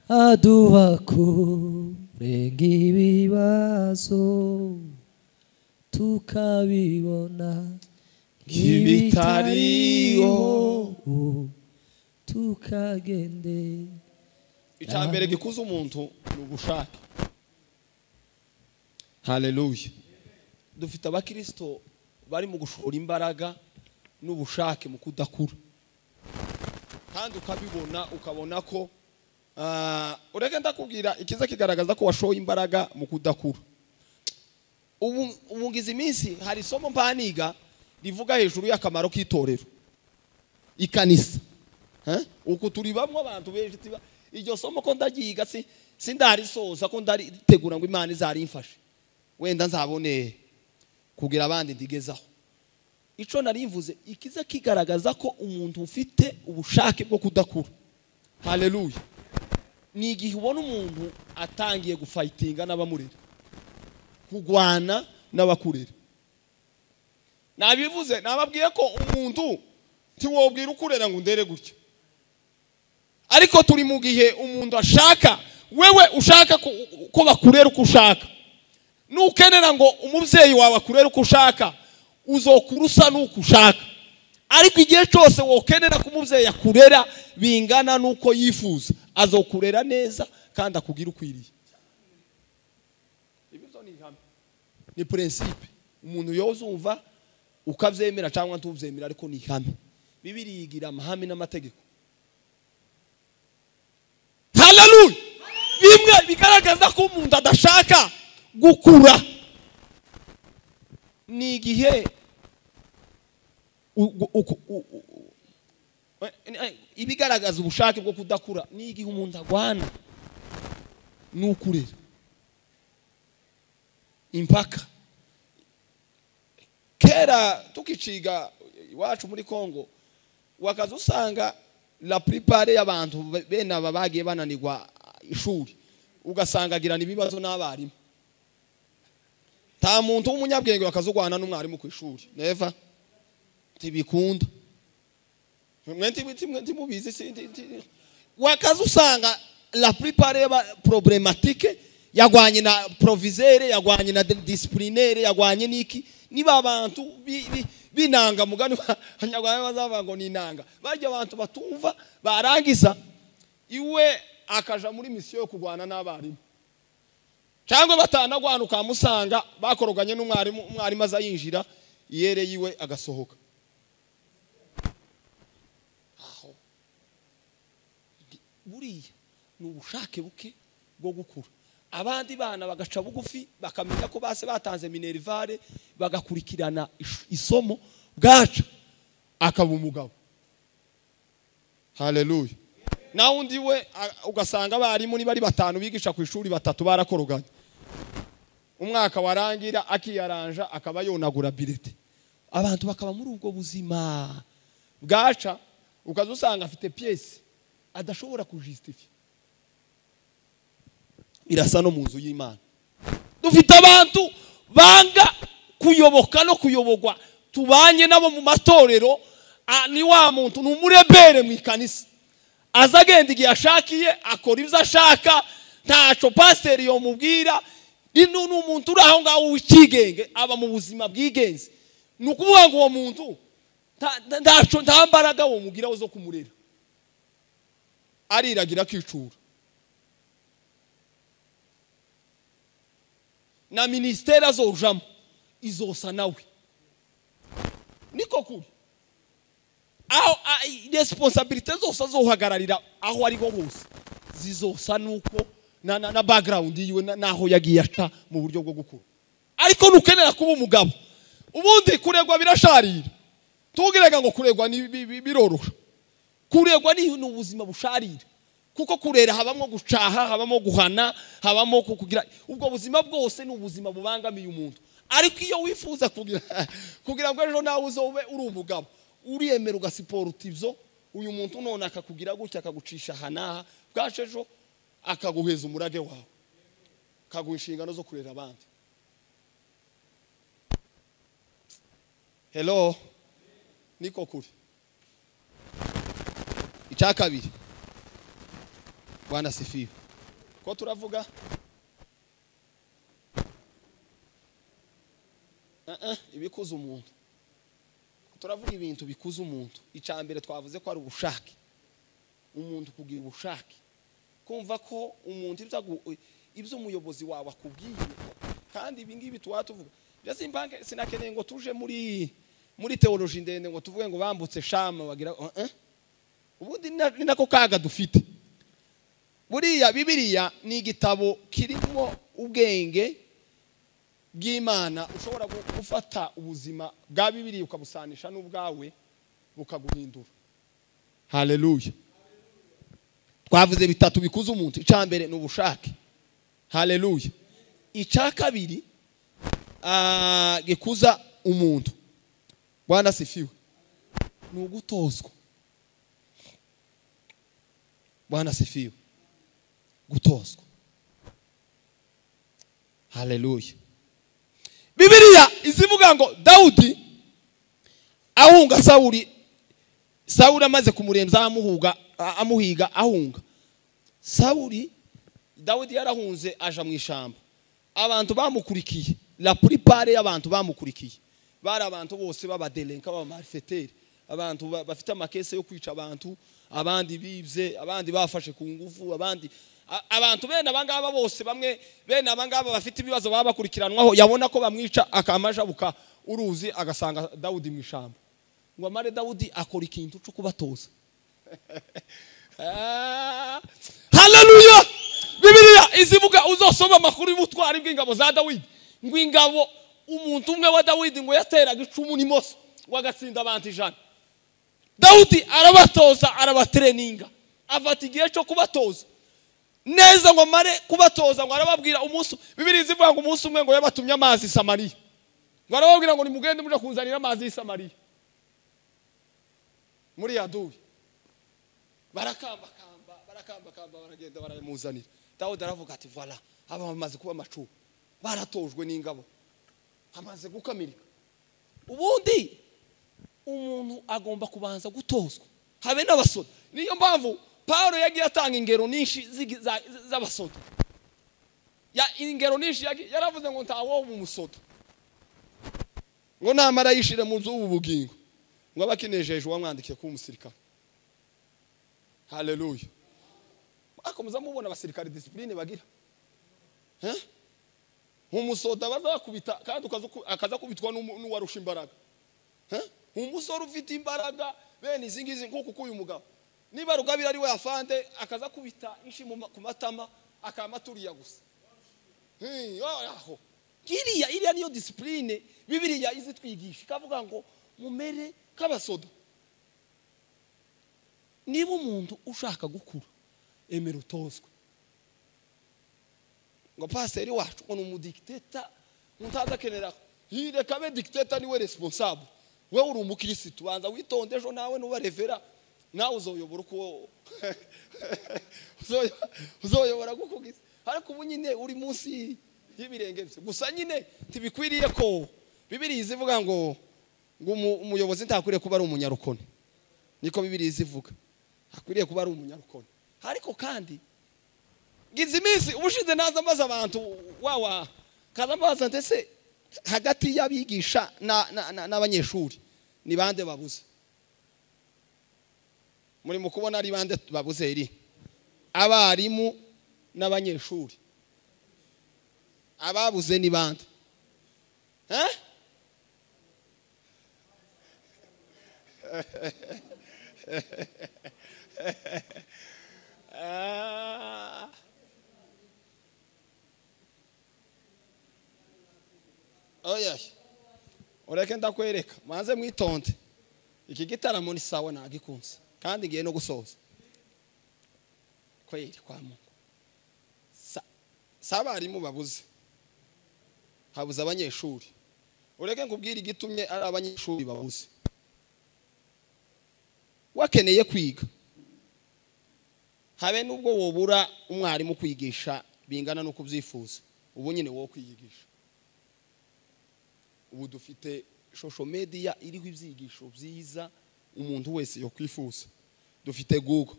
aduha kurenga ibibazo tukabibona nk'ibitariho tukagende. Icambere gikuza umuntu n'ubushake. Haleluya. Dufite abakristo bari mu gushora imbaraga n'ubushake mu kudakura kandi ukabibona ukabona ko ureke ndakubwira ikiza kigaragaza ko washoye imbaraga mu kudakura. Ubu ngize iminsi hari isomo mpaniga rivuga hejuru y'akamaro k'itorero ikanisa uko turi bamwe abantu benshi iryo somo ko ndagiga sindarisoza ko ndaritegura ngo Imana izarimfashe wenda nzabone kugira abandi ndigezaho. Ico narimvuze ikiza kigaragaza ko umuntu ufite ubushake bwo kudakura. Haleluya. Ni igihe ubona umuntu atangiye gufightinga n'abamurera kugwana n'abakurera. Nabivuze nababwiye ko umuntu ntiwobwira ukurera ngo ndere gutyo, ariko turi mu gihe umuntu ashaka wewe ushaka ko bakurera uko ushaka. Nukenera ngo umubyeyi wawe akurera uko ushaka uzokurusa nuko ushaka, ariko igihe cyose wokenera ko umubyeyi akurera bingana nuko yifuza azokurera neza kandi akugira ukwiriye. Ibyo ni ihame, ni principe umuntu yozumva ukavyemera cyangwa ntuvyemera, ariko ni ihame. Bibiliya igira amahame n'amategeko. Haleluya. Bimwe bigaragaza ko umuntu adashaka gukura ni igihe ibigaragaza ubushake bwo kudakura ni igihe umuntu agwana n'ukurera impaka. Kera tukiciga iwacu muri Kongo wakaza usanga la plupart y'abantu bene aba bagiye bananirwa ishuri ugasanga agirana ibibazo n'abarimu. Ta muntu w'umunyabwenge wakazugwana n'umwarimu ku ishuri neva tibikunda. Mwenti mubizi wakaza usanga la plupart y'aba problématique yagwanye na proviseur, yagwanye na disciplinaire, yagwanye niki niba abantu binanga mugani abanyarwanda bazava ngo ninanga bajya abantu batumva barangiza iwe akaja muri mission yo kugwana n'abarimu cyangwa batanagwana ukamusanga bakoroganye n'umwarimu azayinjira yere yiwe agasohoka. Aho buriya ni ubushake buke bwo gukura. Abandi bana bagaca bugufi bakamenya ko base batanze minervare bagakurikirana isomo bwaca akaba umugabo. Haleluya. Na undi we ugasanga abarimu ni bari batanu bigisha ku ishuri batatu barakoroganye, umwaka warangira akiyaranja akaba yonagura bilete. Abantu bakaba muri ubwo buzima bwaca ukaza usanga afite pièce adashobora kujustifia. Birasa no mu nzu y'Imana. Dufite abantu banga kuyoboka no kuyobogwa, tubanye nabo mu matorero. Ni wa muntu n'umurebere mu ikanisa azagenda igihe ashakiye akora ibyo ashaka, ntaco pastor yo mubwira ino ni umuntu uri aho ngaho w'ikigenge aba mu buzima bwigenze. Ni ukuvuga ngo uwo muntu nta mbaraga wo mugiraho zo kumurera, ariragira akicura. Na ministeri azojamo izosa nawe, niko kuri. Aho responsibility zose azohagararira aho ari ho hose zizosa nuko na background yiwe naho yagiye aca mu buryo bwo gukura. Ariko nukenera kuba umugabo, ubundi kuregwa birasharira. Tugirega ngo kuregwa ni biroroha. Kuregwa ni ubuzima busharira, kuko kurera habamo gucaha, habamo guhana, habamo kugira ubwo buzima bwose ni ubuzima bubangamiye umuntu. Ariko iyo wifuza kugira ngo ejo nawe uzobe uri umugabo, uriyemera ugasipota ibyo, uyu muntu none akakugira gutya akagucisha hanaha, bwacejo akaguheza umurage wawe, akaguha inshingano zo kurera abandi. Hello, niko kuri. Icya kabiri, Bwana sifiwe. Ko turavuga ibikuza umuntu, turavuga ibintu bikuza umuntu. Icya mbere twavuze ko ari ubushake, umuntu kugira ubushake, kumva ko umuntu ibyo umuyobozi wawe akubwiye. Kandi ibi ngibi tuvuga sinakeneye ngo tuje muri teoloji ndende ngo tuvuge ngo bambutse Shama bagira ubundi ni nako kaga dufite. Buriya Bibiliya ni igitabo kirimo ubwenge bw'Imana, ushobora gufata ubuzima bwa Bibiliya ukabusanisha n'ubwawe bukaguhindura. Haleluya. Twavuze bitatu bikuza umuntu. Icya mbere ni ubushake. Haleluya. Icya kabiri gikuza umuntu, Bwana sifiwe, ni ugutozwa. Bwana sifiwe, gutozwa. Haleluya. Bibiliya izivuga ngo Dawudi ahunga Sawuli amaze kumuremza amuhiga ahunga. Dawudi yarahunze aja mu ishamba. Abantu bamukurikiye, la plupart y'abantu bamukurikiye bari abantu bose babadelenka b'amarfeteri, abantu bafite amakese yo kwica abantu, abandi bibye, abandi bafashe ku ngufu, abantu bene abangaba bose, bamwe bene abangaba bafite ibibazo babakurikiranwaho, yabona ko bamwica akamajabuka uruzi agasanga Dawudi mu ishamba. Ngo amare Dawudi akora ikintu cyo kubatoza. Haleluya. Bibiliya izivuga, uzosoma amakuru y'ubutwari bw'ingabo za Dawidi, ngo ingabo umuntu umwe wa Dawidi ngo yateraga icumu n'imoso wagatsinda abantu 100. Dawudi arabatoza, arabatreninga, afata igihe cyo kubatoza neza, ngo mare kubatoza, ngo arababwira umunsi. Bibiliya izivuga ngo umunsi umwe ngo yabatumye amazi Samariya, ngo arababwira ngo nimugende muje kuzanira amazi Samariya muri Yaduyi. Barakamba baragenda barayamuzanira. Dawudi aravuga ati voilà, aba bamaze kuba macu, baratojwe n'ingabo, amaze gukamirika. Ubundi umuntu agomba kubanza gutozwa, habe n'abasoda. Niyo mpamvu Paulo yagiye atanga ingero nyinshi z'abasoda. Ingero nyinshi yaravuze ngo ntawo mu musoda, ngo namara yishire mu nzu ubugingo, ngo abakinejeje wamwandikiye ku umusirikare. Haleluya. Akomeza mubona abasirikare discipline bagira. Umusoda bazakubita kandi akaza kubitwa n'uwarusha imbaraga. Umusore ufite imbaraga bene izingizi nkuko kuyu mugabo, niba Rugabira ari we afande akaza kubita inshi ku matama akamaturiya gusa. Aho iriya niyo discipline Bibiliya izitwigisha, ikavuga ngo mumere k'abasoda. Niba umuntu ushaka gukura, emera utozwe. Ngo paseri wacu ngo umudictator mutazakenera, hireka be dictator niwe responsable. Wewe uri umukirisitu, banza witonde ejo nawe nuba revera, nawe uzoyobora uko uzoyobora gukugiza. Ariko ubu nyine uri munsi y'ibirenge bye. Gusa nyine tibikwiriye ko Bibiliya izivuga ngo umuyobozi ntakwiriye kuba ari umunyarukono. Niko Bibiliya izivuga, akwiriye kuba ari umunyarukono. Ariko kandi gize iminsi ubushize naza maze abantu kazambaza ndetse hagati y'abigisha n'abanyeshuri ni bande babuze? Muri mu kubona ari bande babuze iri? Abarimu n'abanyeshuri. Ababuze ni bande? Oya, ureke ndakwereka manze mwitonde. Iki gitaramo ni sawa nagikunze kandi ngiye no gusoza. Kweli kwa Mungu. Sabarimu babuze. Habuze abanyeshuri. Ureke nkubwira igitumye ari abanyeshuri babuze. Wakeneye kwiga. Habe nubwo wobura umwarimu kwigisha bingana no kubyifuza. Ubu nyine wo kwiyigisha. Ubu dufite social media iriho ibyigisho byiza umuntu wese yo kwifuza. Dufite Google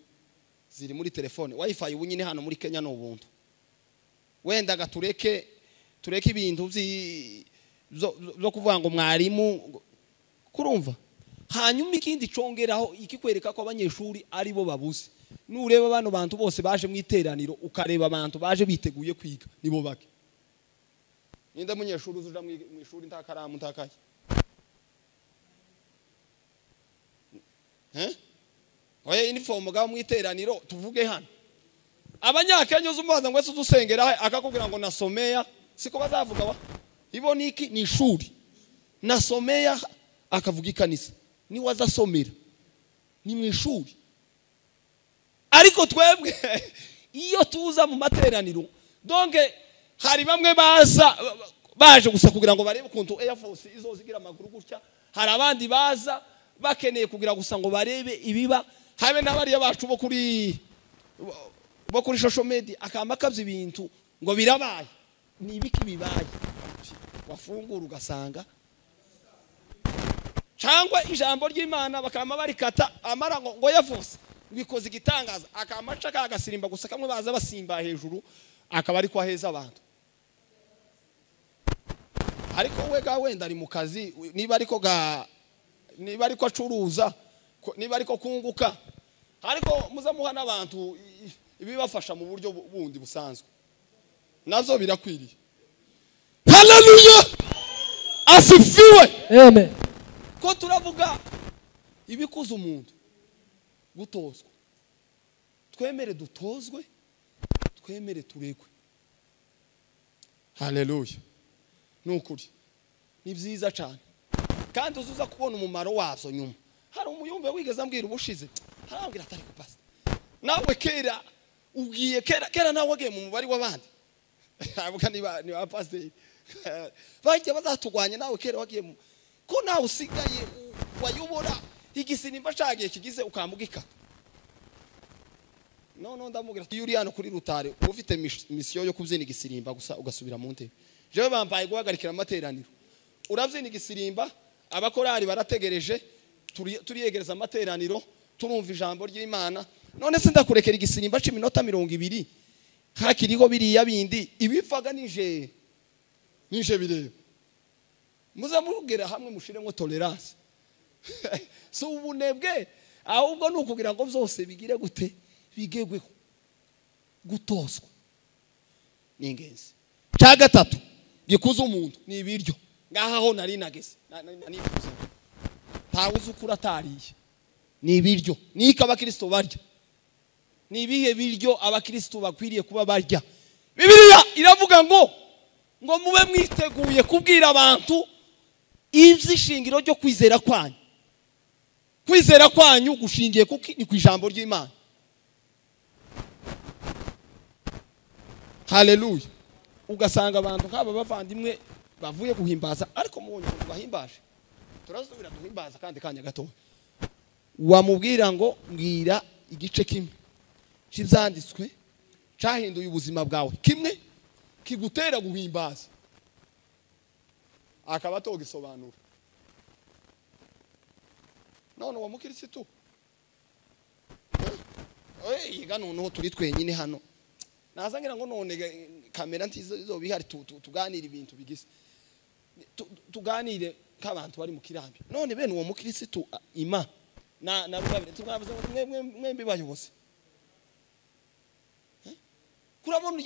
ziri muri telefone. Wi-Fi ubu nyine hano muri Kenya no ubuntu. Wenda gatureke ibintu byo kuvuga ngo mwarimu kurumva. Hanyuma ikindi congeraho ikikwereka ko abanyeshuri ari bo babuze. Nureba bano bantu bose baje mu iteraniro ukareba abantu baje biteguye kwiga nibo bake. Ninde munyeshuri uzuja mu ishuri ntakaramu ntakaye? Oya uniform ga mu iteraniro tuvuge hano. Abanyakenya uzumaza ngo dusengera akakubwira ngo nasomea siko bazavuga wa. Ibo niki ni ishuri. Nasomea akavuga ikanisa. Ni wazasomera. Ni mu ishuri. Ariko twebwe iyo tuza mu materaniro donke hari bamwe baje gusa kugira ngo barebe ukuntu Air Force izozigira amaguru gutya. Hari abandi baza bakeneye kugira gusa ngo barebe ibiba. Habe n'abariya bacu bo kuri social media akamba kabye ibintu ngo birabaye. Ni ibiki bibaye? Wafungura ugasanga cyangwa ijambo ry'Imana bakama barikata amara ngo yavuze bikoze igitangaza akamaca kagasirimba gusa kamwe baza basimba hejuru akaba ari kwa heza abantu. Ariko wega wenda ari mu kazi niba ariko acuruza niba ariko kunguka ariko muzamuha n'abantu ibibafasha mu buryo bundi busanzwe nazo birakwiriye. Hallelujah, asifiwe. Amen. Ko turavuga ibikuza umuntu gutozwa. Twemere dutozwe, twemere turegwe. Hallelujah. Nukuri ni byiza cyane kandi uzuza kubona umumaro wazo nyuma. Hari umuyumbe wigeze ambwira ubushize harambwira atari kupasa nawe kera ugiye kera nawe wagiye mu mubari w'abandi avuga ni wa pastor bajya bazatugwanya nawe kera wagiye ko nawe usigaye wayobora igisinimba cagiye kigize ukambugika. No ndamubwira yuri hano kuri rutare ufite mission yo kubyina igisirimba gusa ugasubira mu ntebe. Jewe bambaye guhagarikira amateraniro. Urabyina igisirimba abakorari barategereje turiyegereza amateraniro turumva ijambo ry'Imana. None se ndakurekera igisirimba 20 hakiriho biriya bindi ibivaga nije bireba. Muzamugera hamwe mushiremo tolerance. So ubunebwe ahubwo nukugira ngo byose bigire gute bigegweho gutozwa ni ingenzi. Cya gatatu gikuza umuntu ni ibiryo ngaho nari nageze nifuza ntawuze ukura atariye ni ibiryo nika abakristo barya ni ibihe biryo abakristo bakwiriye kuba barya. Bibiliya iravuga ngo mube mwiteguye kubwira abantu iby'ishingiro ryo kwizera kwanyu. Kwizera kwanyu gushingiye kuki ni ku ijambo ry'Imana. Hallelujah. Ugasanga abantu nk'aba bavandimwe bavuye guhimbaza ariko mubonye ngo bahimbaje turazubira duhimbaza kandi kanya gato wamubwira ngo mbwira igice kimwe cy'ibyanditswe cyahinduye ubuzima bwawe kimwe kigutera guhimbaza akaba atogisobanura. None wa mukirisitu yiga noneho turi twenyine hano nazangira ngo none kamera ntizo bihari tuganira ibintu bigise tuganire nk'abantu bari mu kirambi none bene uwo mukirisitu ima na rubabire twavuze mwembi bayoboze kurabona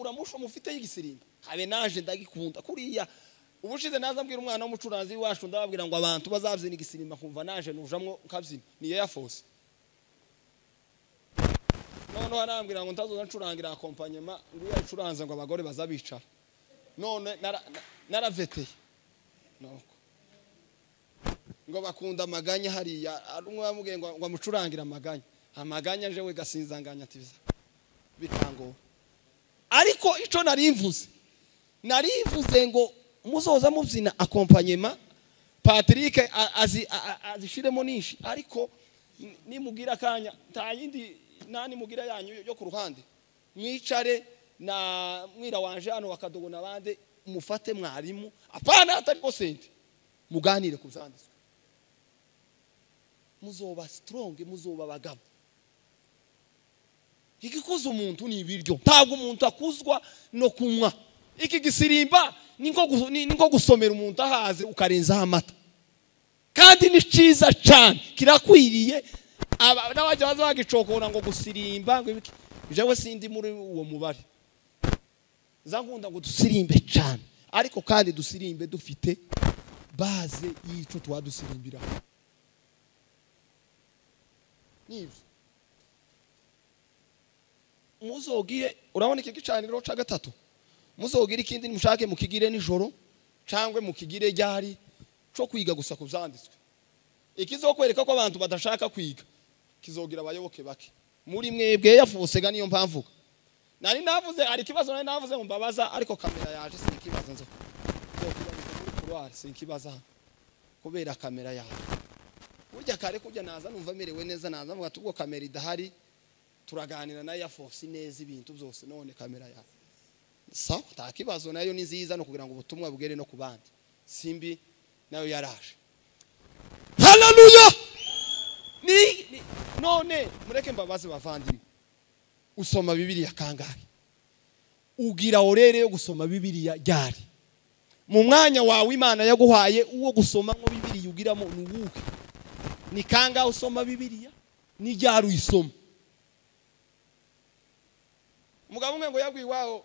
uramusho mufite y'igisirimba habe naje ndagikunda kuriya ubushize naza mbwira umwana w'umucuranzi wacu ndababwira ngo abantu bazabyina igisirimba kumva naje nujamwo nkabyina niye yafose none harambwira ngo ntazoza ncurangira akompanyema ngo yacuranze ngo abagore bazabicara none naraveteye nuko ngo bakunda amaganya hariya arumwe bamubwiye ngo amucurangira amaganya nje we gasinzanganya tiza bitango ariko ico narimvuze ngo muzoza mubyina akompanyema Patrick azishiremo nishi ariko nimugira kanya tayindi nani mugira yanyu yo ku ruhande mwicare na mwira wanje hano wakadogo nabande mufate mwarimu apana atari ko sente muganire kuzanditswe muzoba strong muzoba bagabo ikikuza umuntu ni ibiryo ntabwo umuntu akuzwa no kunywa iki gisirimba ninko gusomera umuntu ahaze ukarenza amata kandi ni ciza cyane kirakwiriye n'abajya baza bagicokora ngo gusirimba ngo jewe sindi muri uwo mubare zankunda ngo dusirimbe cyane ariko kandi dusirimbe dufite base yico twadusirimbira nibyo muzogire urabona iki gicaniro ca gatatu muzogire ikindi mushake mukigire nijoro cyangwe mukigire ryari cyo kwiga gusa kuvyanditswe ikizokwereka ko abantu badashaka kwiga kizogira abayoboke bake muri mwebwe yafusega niyo mpamvu nari navuze ari kibazo nari navuze ngo mbabaza ariko kamera yaje sinkibaza nzo muri couloir sinkibaza kubera kamera yaje burya kare kujya naza numva merewe neza naza mvuga tubwo kamera idahari turaganira na yafosi neza ibintu byose none kamera yaje sawa takibazo nayo ni nziza no kugira ngo ubutumwa bugere no kubandi simbi nayo yaraje haleluya none mureke mbabaze bavandimwe usoma bibiliya kangahe ugira orere yo gusoma bibiliya ryari mu mwanya wawe Imana yaguhaye uwo gusoma ngo bibiliya ugiramo nuwuke ni kangahe usoma bibiliya ni ryari uyisoma umugabo umwe ngo yagwiwaho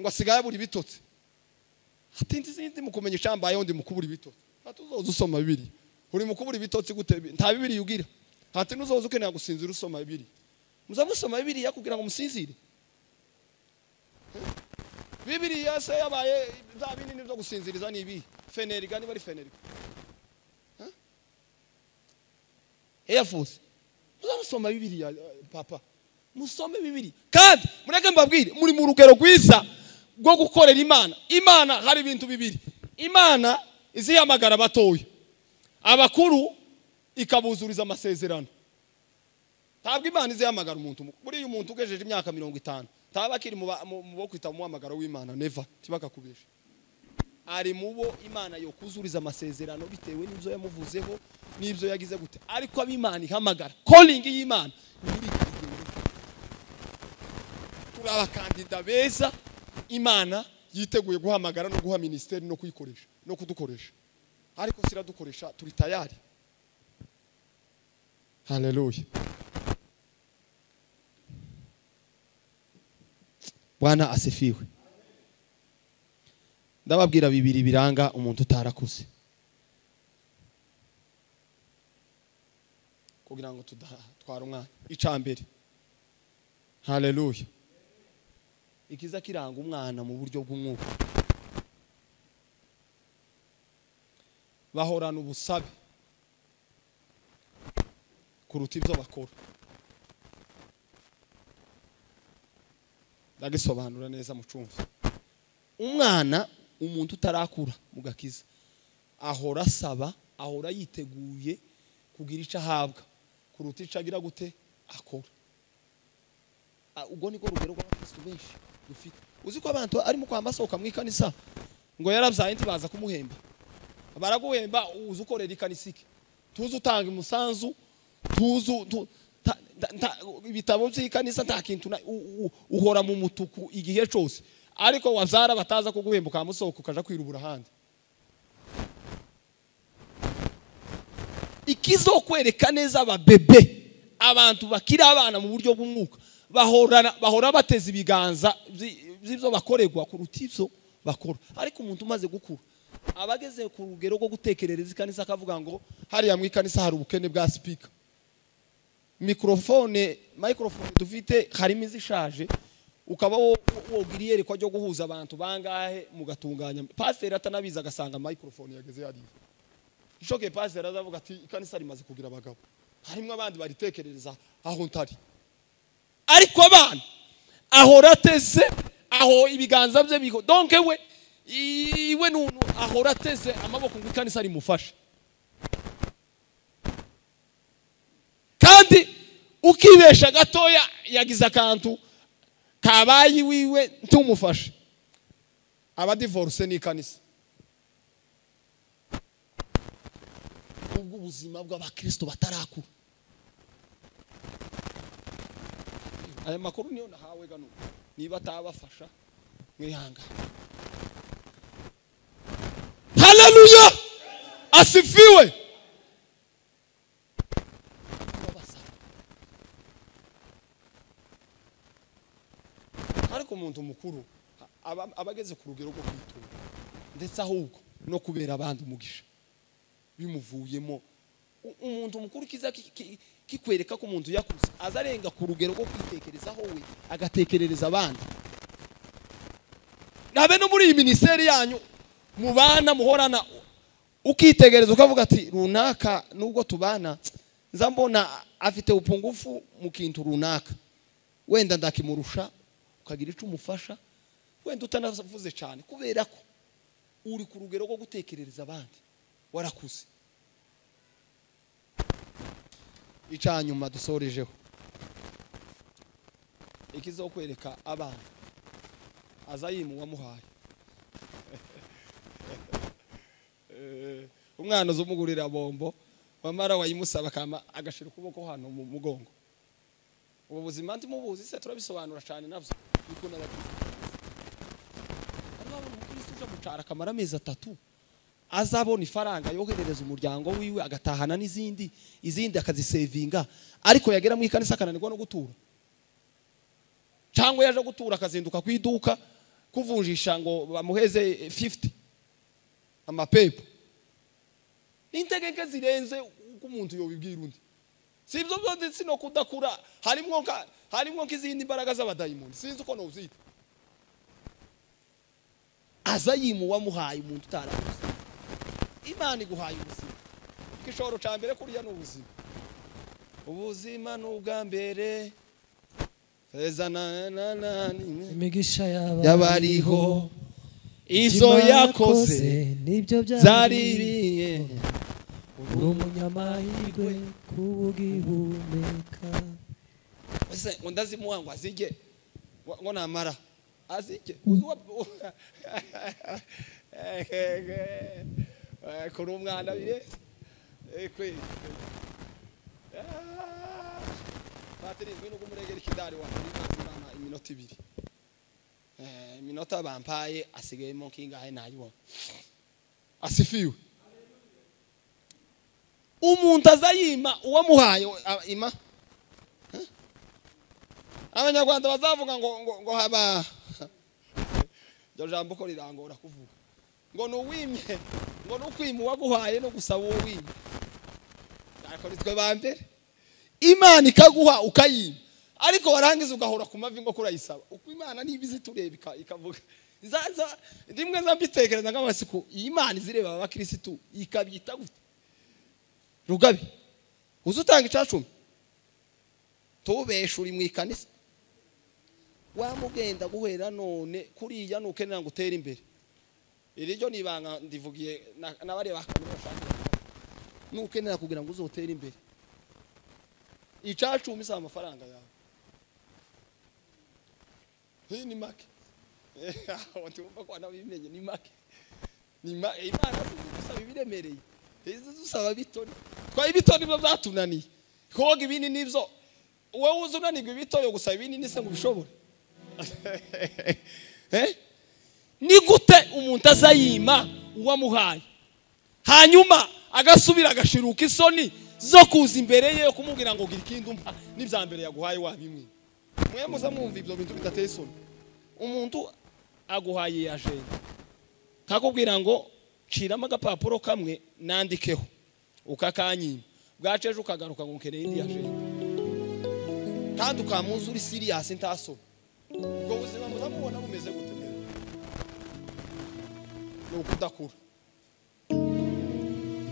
ngo asigaye buri bitotse atinzi zindi mukumenye cyambaye undi mukubura ibitotse atuzoza usoma bibiliya uri mukubura ibitotse gute nta bibiliya ugira hati nuzoza ukeneye gusinzira usoma bibiliya muzamusoma bibiliya kugira ngo musinzire bibiliya se yabaye za binini byo gusinziriza nibi feneriga ni bari feneriga Force muzamusoma bibiliya papa musome bibiliya kandi mureke mbabwire muri mu rugero rwiza rwo gukorera Imana hari ibintu bibiri Imana izihamagara batoya abakuru ikabuzuriza amasezerano ntabwo Imana izihamagara umuntu buri umuntu ugejeje imyaka 50 tabakiri mu bo kwita mu hamagara w'Imana never tibakakubesha ari mubo Imana yo kuzuriza amasezerano bitewe n'ibyo yamuvuzeho n'ibyo yagize gute ariko ab'Imana ihamagara calling y'Imana turabakandida beza Imana yiteguye guhamagara no guha ministeri no kuyikoresha no kudukoresha ariko siradukoresha turi tayari haleluya Bwana asifiwe ndababwira bibiri biranga umuntu utarakuze kugira ngo tudatwara umwana icambere haleluya ikiza kiranga umwana mu buryo bw'umwuka bahorana ubusabe kuruta ibyo bakora ndagisobanura neza mu cyumva umwana umuntu utarakura mu gakiza ahora asaba ahora yiteguye kugira icyo ahabwa kuruta icyo agira gute akora ubwo niko rugero rw'abakristo benshi dufite uzi ko abantu ari mu kwamasoka mu ikanisa ngo yarabyaye ntibaza kumuhemba baraguhemba uzi ukorera ikanisike tuzi utanga umusanzu tuzi ibitabo by'ikanisa nta kintu uhora mu mutuku igihe cyose ariko wabyara bataza kuguhembuka musohoka ukaja kwirubura handi. Ikizokwereka neza ababebe abantu bakiri abana mu buryo bw'umwuka bahora bateza ibiganza by'ibyo bakorerwa kuruta ibyo bakora. Ariko umuntu umaze gukura abageze ku rugero rwo gutekerereza ikanisa akavuga ngo hariya mu ikanisa hari ubukene bwa speaker, microphone dufite harimo izishaje, ukaba wogiriye reko ryo guhuza abantu bangahe mugatunganya. Pastor atanabiza agasanga microphone yageze yari ishoke. Pastor azavuga ati ikanisa rimaze kugira abagabo, harimo abandi baritekerereza aho ntari. Ariko abana ahora ateze aho ibiganza bye biho, donc iwe nunu ahora ateze amaboko ngo ikanisa rimufashe. Kandi ukibesha gatoya yagize akantu kabayi wiwe ntumufashe, aba divorce ni kanisa. Ubwo ubuzima bw'abakristo batarakura. Aya makuru niyo nahawe gano, niba tabafasha mwihanga. Haleluya, asifiwe. Ariko umuntu mukuru abageze ku rugero rwo kwitura ndetse ahubwo no kubera abandi umugisha bimuvuyemo. Umuntu mukuru kiza kikwereka ko umuntu yakuze azarenga ku rugero rwo kwitekerezaho we agatekerereza abandi. Nabe no muri iyi ministeri yanyu mubana muhorana ukitegereza ukavuga ati runaka nubwo tubana nzambona afite upungufu mu kintu runaka, wenda ndakimurusha, ukagira ico umufasha, wenda utanavuze cyane kubera ko uri ku rugero rwo gutekerereza abandi, warakuze. Icanyuma dusorejeho ikizokwereka abana azayimu wamuhaye. Umwana uzumugurira bombo wamara wayimusaba kama agashira ukuboko hano mu mugongo. Ubu buzima ndi mubuzi se turabisobanura cyane navyo biko n'abagize. Ariko umukristo uje gucara kamara amezi 3 azabona ifaranga yoherereza umuryango wiwe agatahana izindi akazisevinga, ariko yagera mu ikanisa akananirwa no gutura. Cyangwa yaje gutura akazinduka kwiduka kuvunjisha ngo bamuheze 50 amapepo. Integeke zirenze umuntu yobibwira undi. Sibyo byo sino kudakura, harimo nk'izindi imbaraga z'abadayimoni sinzi uko no uzita. Azayimu wamuhaye umuntu utaravuze. Imana iguhaye ubuzima. Igishoro ca mbere kuriya n'ubuzima. Ubuzima n'ubwa mbere feza imigisha yabariho izo yakoze nibyo byaribiye umunyamahirwe kubugihumeka. Ese ngo ndazimuha ngo azige ngo namara azige kuri umwana bire kwe Patiri ngwino kumuregera ikidari wa imana iminota 2 iminota bampaye asigayemo kingahe nayibona. Asifiwe. Umuntu azayima uwamuhaye ima. Abanyarwanda bazavuga ngo haba ryo jambo ko rirangora kuvuga ngo nuwimye ngo nukwima waguhaye no gusaba uwo wimye. Ariko nitwe bambere Imana ikaguha ukayima, ariko warangiza ugahora ku mavi ngo kurayisaba. Uko Imana nibizi tureba ikavuga zaza rimwe zambitekereza nk'amasiku Imana izireba abakristo ikabyita gute. Rugabi uzutanga icacumi tubesha uri mu ikanisa wamugenda guhera none kuriya nukenera ngo utera imbere. Iryo nibanga ndivugiye nabare bakamira bashaka nukenera kugira ngo uzotera imbere. Icacumi sa amafaranga yawe ni make. Wantu umva ko nabimenye ni make. Imana isaba ibiremereye. Dusaba bitoni. Twa ibitoni byo byatunaniye. Koga ibini nivyo. Wowe uzunanirwa ibitoyo gusaba ibini nise ngo bishobore. ni gute umuntu azayima uwamuhaye hanyuma agasubira agashiruka isoni zo kuza imbere ye kumubwira ngo gira ikindi umpa n'ibya mbere yaguhaye wabimwe. Mwe muza mwumva ibyo bintu bidateye isoni. Umuntu aguhaye yajenda kakubwira ngo cirama agapapuro kamwe nandikeho ukakanyima bwaceje ukagaruka ngo ukeneye indi yajenda kandi ukamuza uri serious ntaso ubwo buzima muzamubona bumeze gute no kudakura.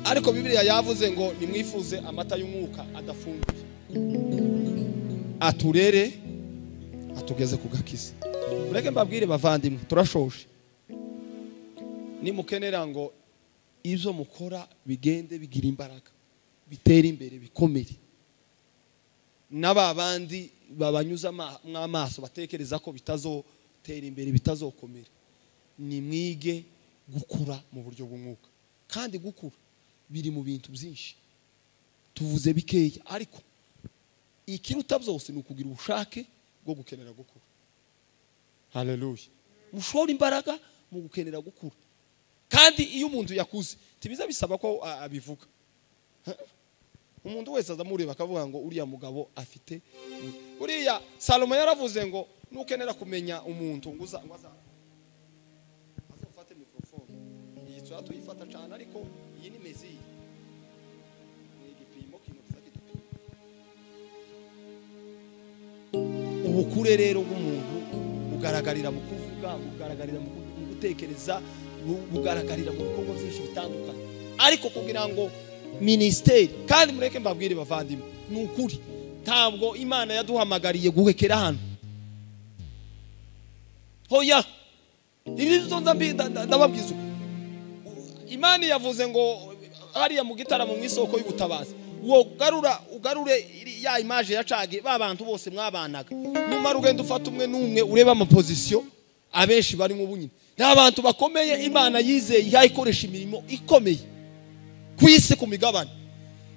Ariko Bibiliya yavuze ngo nimwifuze amata y'umwuka adafunguye aturere atugeze kugakiza. Mureke mbabwire bavandimwe turashoshe nimukenera ngo ibyo mukora bigende bigira imbaraga bitera imbere bikomere n'ababandi babanyuza mw'amaso batekereza ko bitazotera imbere bitazokomera. Ni mwige gukura mu buryo bw'umwuka kandi gukura biri mu bintu byinshi tuvuze bikeya ariko ikiruta byose ni ukugira ubushake bwo gukenera gukura. Haleluya. Mushora imbaraga mu gukenera gukura kandi iyo umuntu yakuze tibiza bisaba ko abivuga. Umuntu wese azamureba akavuga ngo uriya mugabo afite uriya. Salomo yaravuze ngo nukenera kumenya umuntu ngo azofate mikrofone iyi tuba tuyifata cyane ariko iyi ni mezi ni igipimo kinukiza kidupima. Ubukure rero bw'umuntu bugaragarira mu kuvuga bugaragarira mu gutekereza bugaragarira mu bikorwa byinshi bitandukanye ariko kugira ngo ministeri kandi mureke mbabwire bavandimwe ni ukuri ntabwo Imana yaduhamagariye guhekera hano hoya ibi zonza ndababwiza Imana yavuze ngo hariya mu gitaramo mu isoko y'ubutabazi wo ugarure ya image yacage babantu bose mwabanaga numara ugenda ufata umwe n'umwe ureba ama position abenshi bari mu bunyine n'abantu bakomeye Imana yizeye yayikoresha imirimo ikomeye kwisi ku migabane.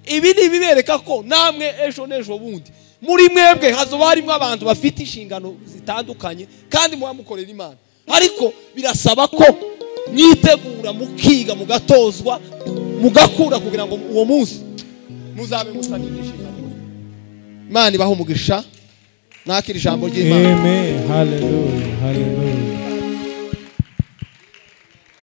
Ibi ni bibereka ko namwe ejo nejo bundi muri mwebwe hazoba harimo abantu bafite inshingano zitandukanye kandi muwamukorera Imana ariko birasaba ko mwitegura mukiga mugatozwa mugakura kugira ngo uwo munsi muzabe musanira inshingano. Imana ibaho umugisha nakira ijambo ry'Imana. Amen. Hallelujah. Hallelujah.